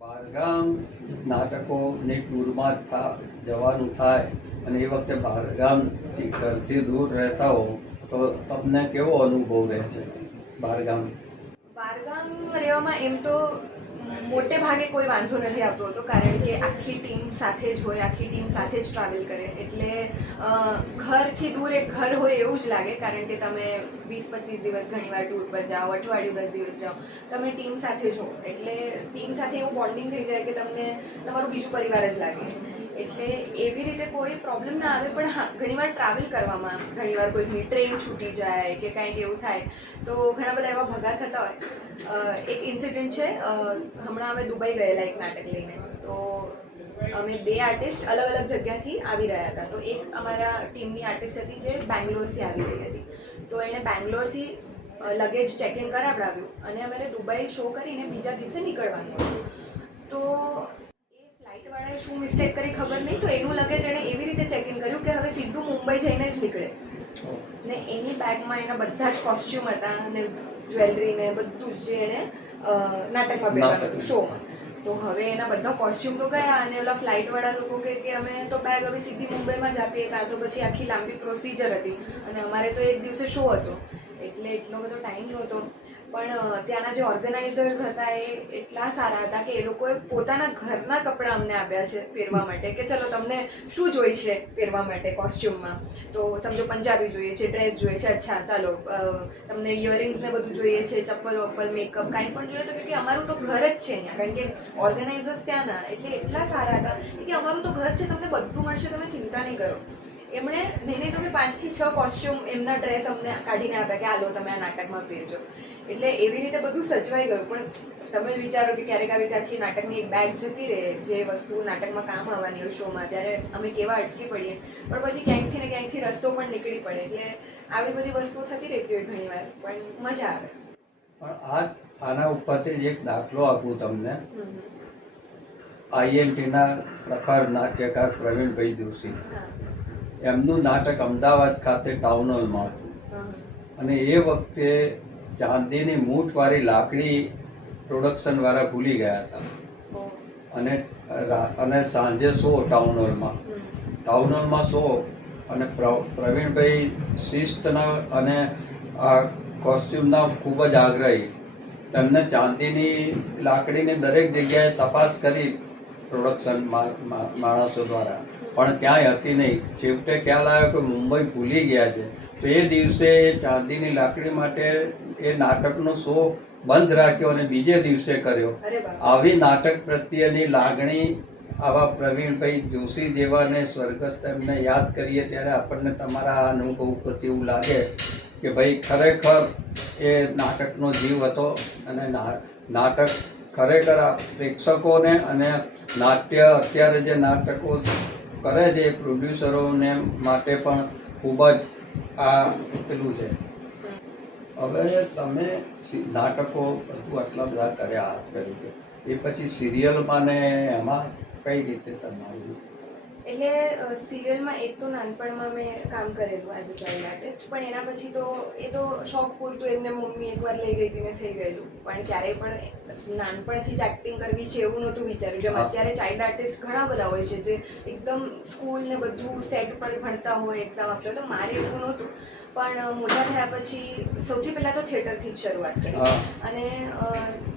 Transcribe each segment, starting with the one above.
બહારગામ નાટકોની ટૂરમાં જવાનું થાય અને એ વખતે બહારગામથી ઘરથી દૂર રહેતા હો તો તમને કેવો અનુભવ રહે છે બહારગામ? બહારગામ રહેવામાં એમ તો મોટે ભાગે કોઈ વાંધો નથી આવતો હતો, કારણ કે આખી ટીમ સાથે જ હોય, આખી ટીમ સાથે જ ટ્રાવેલ કરે, એટલે ઘરથી દૂર એક ઘર હોય એવું જ લાગે. કારણ કે તમે 20-25 દિવસ ઘણીવાર ટૂર પર જાઓ, અઠવાડિયું 10 દિવસ જાઓ, તમે ટીમ સાથે જ હો, એટલે ટીમ સાથે એવું બોન્ડિંગ થઈ જાય કે તમને તમારું બીજું પરિવાર જ લાગે. એટલે એવી રીતે કોઈ પ્રોબ્લેમ ના આવે. પણ હા, ઘણીવાર ટ્રાવેલ કરવામાં ઘણીવાર કોઈની ટ્રેન છૂટી જાય કે કાંઈક એવું થાય તો ઘણા બધા એવા ભગા થતા હોય. એક ઇન્સિડન્ટ છે, હમણાં અમે દુબઈ ગયેલા એક નાટક લઈને, તો અમે 2 આર્ટિસ્ટ અલગ અલગ જગ્યાથી આવી રહ્યા હતા. તો એક અમારા ટીમની આર્ટિસ્ટ હતી જે બેંગ્લોરથી આવી રહી હતી, તો એણે બેંગ્લોરથી લગેજ ચેક ઇન કરાવડાવ્યું અને અમારે દુબઈ શો કરીને બીજા દિવસે નીકળવાનું હતું. તો ફ્લાઇટવાળાએ શું મિસ્ટેક કરી ખબર નહીં, તો એનું લગેજ એણે એવી રીતે ચેક ઇન કર્યું કે હવે સીધું મુંબઈ જઈને જ નીકળે. ને એની બેગમાં એના બધા જ કોસ્ચ્યુમ હતા ને જ્વેલરી ને બધું જ જે એણે નાટકમાં પહેરવાનું હતું, શોમાં. તો હવે એના બધા કોસ્ચ્યુમ તો ગયા અને ઓલા ફ્લાઇટવાળા લોકો કે અમે તો બેગ હવે સીધી મુંબઈમાં જ આપીએ, કાં તો પછી આખી લાંબી પ્રોસિજર હતી અને અમારે તો એક દિવસે શો હતો, એટલે એટલો બધો ટાઈમ નહોતો. પણ ત્યાંના જે ઓર્ગેનાઇઝર્સ હતા એ એટલા સારા હતા કે એ લોકોએ પોતાના ઘરના કપડાં અમને આપ્યા છે પહેરવા માટે, કે ચલો તમને શું જોઈએ છે પહેરવા માટે કોસ્ચ્યુમમાં. તો સમજો પંજાબી જોઈએ છે, ડ્રેસ જોઈએ છે, અચ્છા ચાલો તમને ઇયરિંગ્સ ને બધું જોઈએ છે, ચપ્પલ વપ્પલ મેકઅપ કાંઈ પણ જોઈએ તો કે અમારું તો ઘર જ છે અહીંયા. કારણ કે ઓર્ગેનાઇઝર્સ ત્યાંના એટલે એટલા સારા હતા કે અમારું તો ઘર છે, તમને બધું મળશે, તમે ચિંતા નહીં કરો. એમણે નહીં તો 5 થી 6 કોસ્ચ્યુમ એમના ડ્રેસ અમને કાઢીને આપ્યા કે હાલો તમે આ નાટકમાં પહેરજો. એટલે એવી રીતે બધું સચવાઈ ગયું. પણ તમે વિચારો કે ક્યારેક આવી રીતે આખી નાટકની એક બેગ જતી રહે, જે વસ્તુ નાટકમાં કામ આવવાની હોય શોમાં, ત્યારે અમે કેવા અટકી પડીએ. પણ પછી ક્યાંકથી ને ક્યાંકથી રસ્તો પણ નીકળી પડે. એટલે આવી બધી વસ્તુઓ થતી રહેતી હોય ઘણીવાર, પણ મજા આવે. પણ આના ઉપરથી જ એક દાખલો આપું તમને. INTના પ્રખર નાટ્યકાર પ્રવીણભાઈ જોશી, એમનું નાટક અમદાવાદ ખાતે ટાઉન હોલમાં હતું અને એ વખતે ચાંદીની મૂઠવાળી લાકડી પ્રોડક્શનવાળા ભૂલી ગયા હતા અને સાંજે શો ટાઉન હોલમાં શો અને પ્રવીણભાઈ શિસ્તના અને કોસ્ચ્યુમના ખૂબ જ આગ્રહી. તેમને ચાંદીની લાકડીની દરેક જગ્યાએ તપાસ કરી પ્રોડક્શન માણસો દ્વારા, પણ ક્યાંય હતી નહીં. છેવટે ખ્યાલ આવ્યો કે મુંબઈ ભૂલી ગયા છે. તો એ દિવસે ચાંદીની લાકડી માટે એ નાટકનો શો બંધ રાખ્યો અને બીજે દિવસે કર્યો. આવી નાટક પ્રત્યેની લાગણી, આવા પ્રવીણભાઈ જોશી જેવાને સ્વર્ગસ્થ એમને યાદ કરીએ ત્યારે આપણને તમારા અનુભવ પરથી એવું લાગે કે ભાઈ ખરેખર એ નાટકનો જીવ હતો અને નાટક ખરેખર પ્રેક્ષકોને અને નાટ્ય અત્યારે જે નાટકો કરે છે એ પ્રોડ્યુસરોને માટે પણ ખૂબ જ આ પેલું છે. હવે તમે નાટકો બધું આટલા બધા કર્યા, હાથ કર્યું છે, એ પછી સિરિયલમાં ને એમાં કઈ રીતે તમારું? એટલે સિરિયલમાં એક તો નાનપણમાં મેં કામ કરેલું એઝ અ ચાઇલ્ડ આર્ટિસ્ટ, પણ એના પછી તો એ તો શોખ પૂરતું એમને મમ્મી એકવાર લઈ ગઈ હતી ને થઈ ગયેલું. પણ ક્યારેય પણ નાનપણથી જ એક્ટિંગ કરવી છે એવું નહોતું વિચાર્યું. જેમ અત્યારે ચાઇલ્ડ આર્ટિસ્ટ ઘણા બધા હોય છે જે એકદમ સ્કૂલ ને બધું સેટ પર ભણતા હોય, એક્ઝામ આપતા હોય, તો મારે એવું નહોતું. પણ મોટા થયા પછી સૌથી પહેલાં તો થિયેટરથી જ શરૂઆત કરી. અને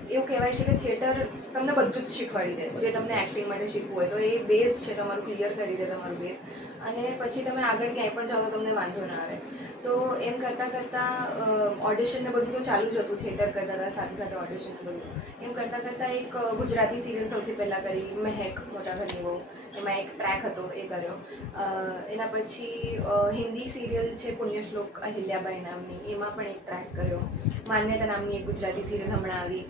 એવું કહેવાય છે કે થિયેટર તમને બધું જ શીખવાડી દે. જે તમને એક્ટિંગ માટે શીખવું હોય તો એ બેઝ છે, તમારું ક્લિયર કરી દે તમારું બેઝ, અને પછી તમે આગળ ક્યાંય પણ જાઓ તો તમને વાંધો ના આવે. તો એમ કરતાં કરતાં ઓડિશન ને બધું તો ચાલુ જ હતું, થિયેટર કરતા હતા સાથે સાથે ઓડિશન ને બધું. એમ કરતાં કરતાં એક ગુજરાતી સિરિયલ સૌથી પહેલાં કરી, મહેક, મોટા ઘરની બહુ, એમાં એક ટ્રેક હતો એ કર્યો. એના પછી હિન્દી સિરિયલ છે પુણ્યશ્લોક અહિલ્યાબાઈ નામની, એમાં પણ એક ટ્રેક કર્યો. માન્યતા નામની એક ગુજરાતી સિરિયલ હમણાં આવી,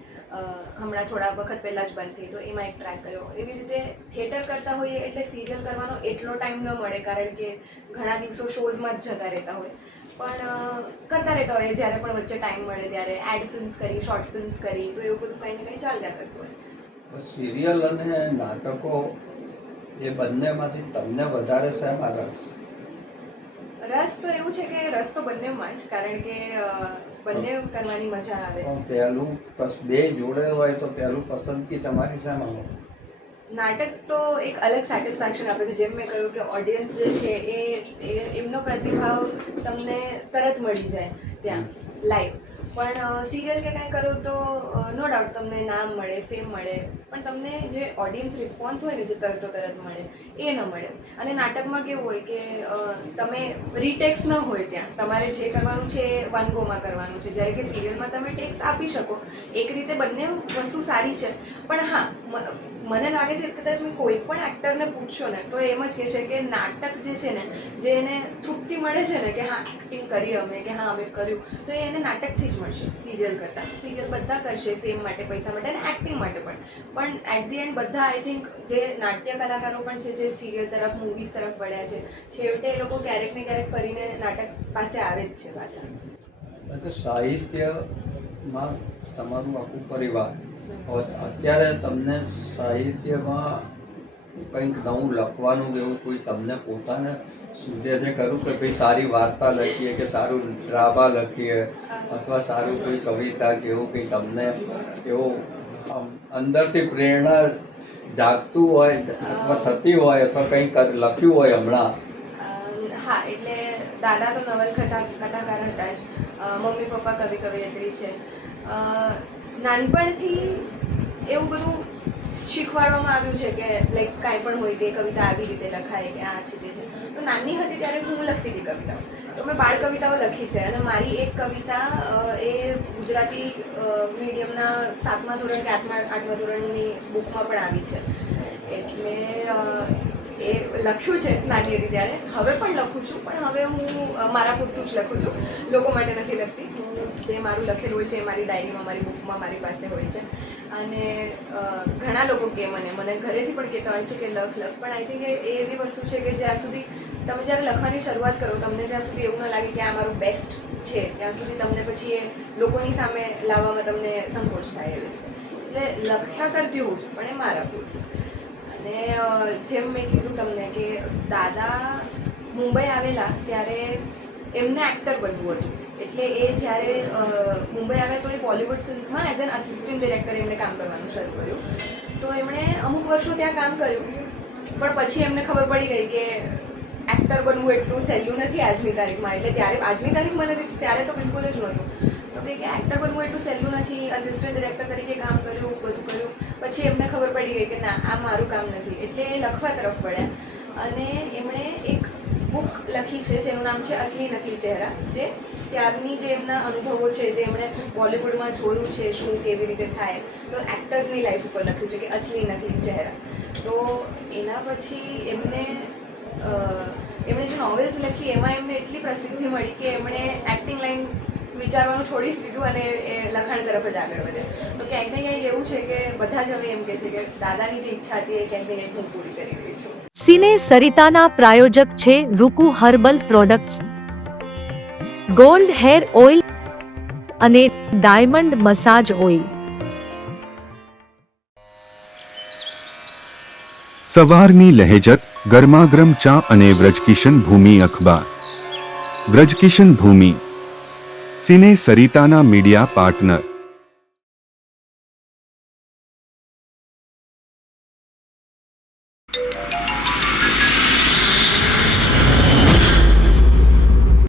હમણાં થોડા વખત પહેલાં જ બંધ થઈ, તો એમાં એક ટ્રેક કર્યો. એવી રીતે થિયેટર કરતા હોઈએ એટલે સિરિયલ કરવાનો એટલો ટાઈમ ન મળે, કારણ કે ઘણા દિવસો શોઝમાં જ જતા રહેતા હોય. પણ કરતા રહેતા હોય જ્યારે પણ વચ્ચે ટાઈમ મળે ત્યારે. એડ ફિલ્મ્સ કરી, શોર્ટ ફિલ્મ્સ કરી, તો એવું બધું કંઈ ને કંઈ ચાલ્યા કરતું હોય. સિરિયલ અને નાટકો એ બંનેમાંથી તમને વધારે શેમાં રસ? રસ તો એવું છે કે રસ તો બંનેમાં જ, કારણ કે બંને કરવાની મજા આવે. પણ પહેલું બે જોડે હોય તો પહેલું પસંદગી તમારી શામાં હોય? નાટક તો એક અલગ સેટિસ્ફેક્શન આપે છે. જેમ મેં કહ્યું કે ઓડિયન્સ જે છે એ એમનો પ્રતિભાવ તમને તરત મળી જાય ત્યાં લાઈવ. પણ સિરિયલ કે કાંઈ કરો તો નો ડાઉટ તમને નામ મળે, ફેમ મળે, પણ તમને જે ઓડિયન્સ રિસ્પોન્સ હોય ને જે તરત મળે એ ન મળે. અને નાટકમાં કેવું હોય કે તમે રીટેક્સ ન હોય, ત્યાં તમારે જે કરવાનું છે એ વન ગોમાં કરવાનું છે. જ્યારે કે સિરિયલમાં તમે ટેક્સ આપી શકો. એક રીતે બંને વસ્તુ સારી છે, પણ હા મને લાગે છે કે કદાચ મેં કોઈ પણ એક્ટરને પૂછશો ને તો એમ જ કહેશે કે નાટક જે છે ને, જે એને તૃપ્તિ મળે છે ને કે હા એક્ટિંગ કરી અમે, કે હા અમે કર્યું, તો એ એને નાટકથી જ મળશે સિરિયલ કરતાં. સિરિયલ બધા કરશે ફેમ માટે, પૈસા માટે અને એક્ટિંગ માટે પણ એટ ધી એન્ડ બધા આઈ થિંક જે નાટ્ય કલાકારો પણ છે જે સિરિયલ તરફ, મૂવીઝ તરફ વળ્યા છે, છેવટે એ લોકો ક્યારેક ને ક્યારેક ફરીને નાટક પાસે આવે જ છે પાછા. સાહિત્યમાં તમારું આખું પરિવાર, અત્યારે તમને સાહિત્યમાં કંઈક નવું લખવાનું એવું કોઈ તમને પોતાને સૂઝે છે ખરું કે ભાઈ સારી વાર્તા લખીએ, કે સારું ડ્રામા લખીએ, અથવા સારું કોઈ કવિતા કે એવું કંઈ તમને એવું અંદરથી પ્રેરણા જાગતું હોય અથવા થતી હોય અથવા કંઈક લખ્યું હોય હમણાં? હા, એટલે દાદા તો કથાકાર હતા જ. મમ્મી પપ્પા કવિયત્રી છે. નાનપણથી એવું બધું શીખવાડવામાં આવ્યું છે કે લાઈક કાંઈ પણ હોય કે કવિતા આવી રીતે લખાય, કે આ છે તે છે. તો નાની હતી ત્યારે હું લખતી હતી કવિતાઓ, તો મેં બાળ કવિતાઓ લખી છે. અને મારી એક કવિતા એ ગુજરાતી મીડિયમના 7મા ધોરણ કે 8મા ધોરણની બુકમાં પણ આવી છે. એટલે એ લખ્યું છે નાની હતી ત્યારે. હવે પણ લખું છું, પણ હવે હું મારા પૂરતું જ લખું છું, લોકો માટે નથી લખતી. હું જે મારું લખેલું હોય છે એ મારી ડાયરીમાં, મારી બુકમાં મારી પાસે હોય છે. અને ઘણા લોકો કહે મને ઘરેથી પણ કહેતા હોય છે કે લખ. પણ આઈ થિંક એ એવી વસ્તુ છે કે જ્યાં સુધી તમે જ્યારે લખવાની શરૂઆત કરો, તમને જ્યાં સુધી એવું ન લાગે કે આ મારું બેસ્ટ છે, ત્યાં સુધી તમને પછી એ લોકોની સામે લાવવામાં તમને સંકોચ થાય એવી રીતે. એટલે લખ્યા કરતી હોઉં છું, પણ એ મારા પૂરતું. અને જેમ મેં કીધું તમને કે દાદા મુંબઈ આવેલા ત્યારે એમને એક્ટર બનવું હતું. એટલે એ જ્યારે મુંબઈ આવ્યા તો એ બોલિવૂડ ફિલ્મ્સમાં એઝ એન અસિસ્ટન્ટ ડિરેક્ટર એમણે કામ કરવાનું શરૂ કર્યું. તો એમણે અમુક વર્ષો ત્યાં કામ કર્યું, પણ પછી એમને ખબર પડી ગઈ કે એક્ટર બનવું એટલું સહેલું નથી આજની તારીખમાં. એટલે ત્યારે આજની તારીખમાં નથી, ત્યારે તો બિલકુલ જ નહોતું. તો કે એક્ટર બનવું એટલું સહેલું નથી. અસિસ્ટન્ટ ડિરેક્ટર તરીકે કામ કર્યું, બધું કર્યું. પછી એમને ખબર પડી ગઈ કે ના, આ મારું કામ નથી. એટલે એ લખવા તરફ વળ્યા અને એમણે એક બુક લખી છે જેનું નામ છે અસલી નકલી ચહેરા. જે ત્યારની જે એમના અનુભવો છે, જે એમણે બોલિવૂડમાં જોયું છે, શું કેવી રીતે થાય, તો એક્ટર્સની લાઈફ ઉપર લખ્યું છે કે અસલી નકલી ચહેરા. તો એના પછી એમણે જે નોવેલ્સ લખી એમાં એમને એટલી પ્રસિદ્ધિ મળી કે એમણે એક્ટિંગ લાઈન વિચારવાનું છોડી જ દીધું અને એ લખાણ તરફ જ આગળ વધ્યા. તો ક્યાંક ને ક્યાંક એવું છે કે બધા જ હવે એમ કહે છે કે દાદાની જે ઈચ્છા હતી એ ક્યાંક ને ક્યાંક હું પૂરી કરી રહી છું. સિને સરિતાના પ્રાયોજક છે Ruku herbal products, gold hair oil અને ડાયમંડ મસાજ ઓઇલ. સવારની લહેજત, ગરમાગરમ ચા અને વ્રજકિશન ભૂમિ અખબાર. વ્રજકિશન ભૂમિ, સિને સરિતાના મીડિયા પાર્ટનર.